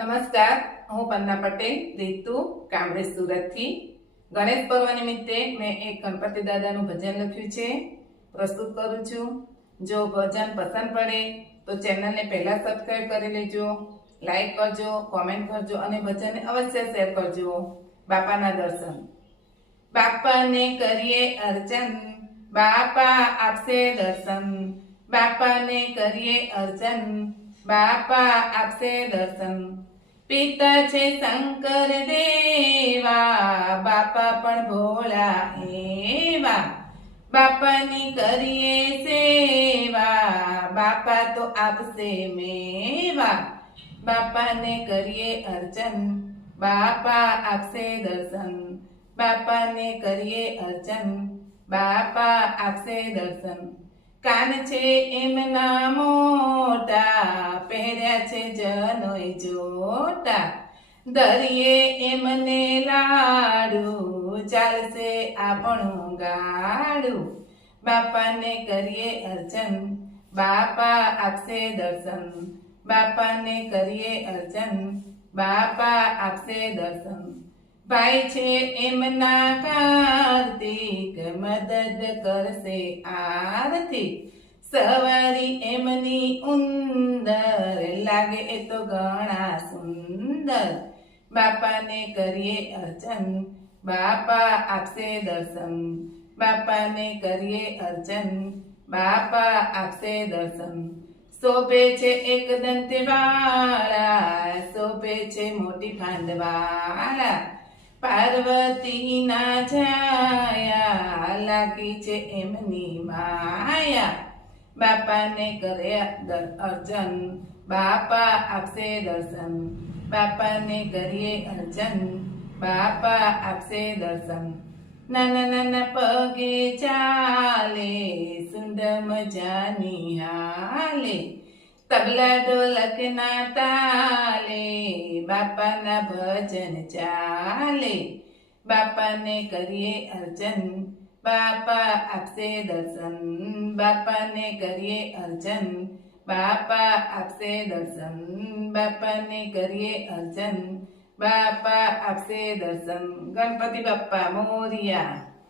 નમસ્કાર, હું પન્ના પટેલ, રીતુ કામરેજ સુરતથી. ગણેશ પર્વ નિમિત્તે મેં એક ગણપતિ દાદાનું ભજન લખ્યું છે, પ્રસ્તુત કરું છું. જો ભજન પસંદ પડે તો ચેનલને પહેલા સબસ્ક્રાઇબ કરી લેજો, લાઈક કરજો, કોમેન્ટ કરજો અને ભજનને અવશ્ય શેર કરજો. બાપાના દર્શન. બાપાને કરીએ અર્ચન, બાપા આપશે દર્શન. બાપાને કરીએ અર્ચન, બાપા આપશે દર્શન. પિતા છે શંકર દેવા, બાપા પણ ભોળા એવા. બાપાની કરીએ સેવા, બાપા તો આપશે મેવા. બાપાને કરીએ અર્ચન, બાપા આપશે દર્શન. બાપાને કરીએ અર્ચન, બાપા આપશે દર્શન. કાન છે એમના મોટા, પહેર્યા છે જનોય જોટા. દરિયે એમને લાડુ, ચાલશે આપણું ગાડું. બાપાને કરીએ અર્ચન, બાપા આપશે દર્શન. બાપાને કરીએ અર્ચન, બાપા આપશે દર્શન. ભાઈ છે એમના કાર્તિક, મદદ કરશે આર્થિક. સવારી એમની ઉંદર, લાગે એ તો ઘણા સુંદર. બાપાને કરીએ અર્ચન, બાપા આપશે દર્શન. બાપાને કરીએ અર્ચન, બાપા આપશે દર્શન. શોભે છે એક દંતવાળા, શોભે છે મોટી ફાંદવાળા. પાર્વતીના છાયા, લાગી છે એમની માયા. બાપાને કરે અર્ચન, બાપા આપશે દર્શન. બાપાને કરીએ અર્ચન, બાપા આપશે દર્શન. નાના નાના પગે ચાલે, સુંદર મજાની હાલે. તબલા ઢોલકના તાલે, બાપાના ભજન ચાલે. બાપાને કરીએ અર્ચન, બાપા આપશે દર્શન. બાપાને કરીએ અર્ચન, બાપા આપશે દર્શન. બાપાને કરીએ અર્ચન, બાપા આપશે દર્શન. ગણપતિ બાપ્પા મોરિયા.